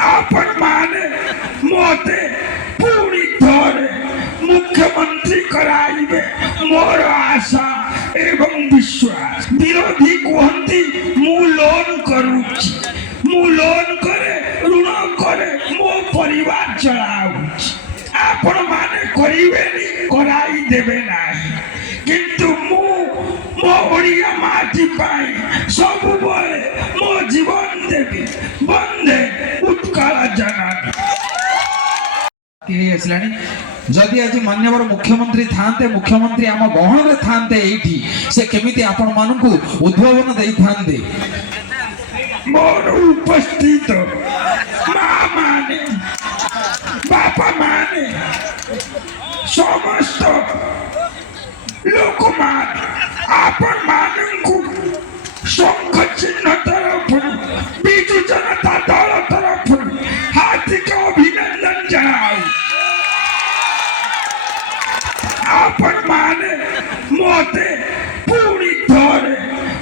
आपण माने मोते पूरी थोड़े मुख्यमंत्री कराइबे मोर आशा एवं विश्वास। विरोधी कहती मु लोन करुछि, मु लोन करे ऋण करे मो परिवार चलाउछि। आपण माने करिबेनी कराई देबे नाही, किंतु मु मो ओडिया माटी पाई सब बळे मो जीवन देबी। बंदे उत्कल जननी जदि आज मान्यवर मुख्यमंत्री थांते, मुख्यमंत्री आम गहन रे थांते एठी से केमिति आपण मानकु उद्भावन देई थांते। मोर उपस्थित माँ माने बापा माने समस्त लोक माने आपण मानकु संघ चिन्ह तरफ बिजु जनता दल तरफ हार्दिक अभिनंदन जनाऊ। आपण माने मोते पूरी थोड़े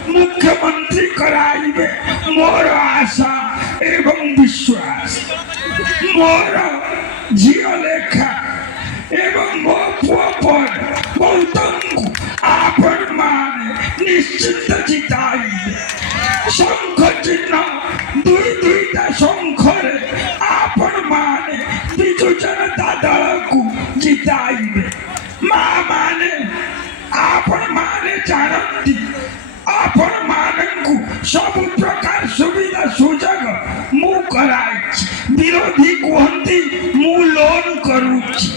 मुख्यमंत्री कराइबे मोर आशा एवं विश्वास। मोर झियो लेखा एवं मो पुओ पर बहुतंकु आपण माने निश्चित जिताइबे। शंख चिन्ह दुई दुईटा शंखरे आपण माने बिजु जनता दल को जिताइबे। माँ माने आपण माने जानती आपण मानकु सब प्रकार सुविधा सुजग मु कराइछि। विरोधी कहती मु लोन करुछि,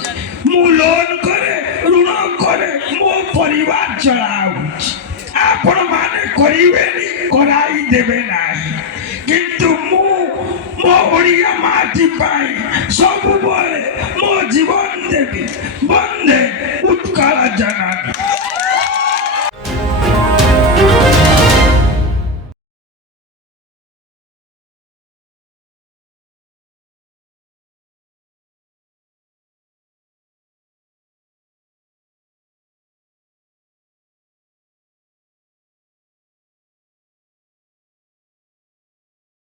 मु लोन करे ऋण करे मो परिवार चलाउछि। आपण माने करिबेनी कराई देबे नाही, किंतु मु मो ओडिया माटी पाई सब बळे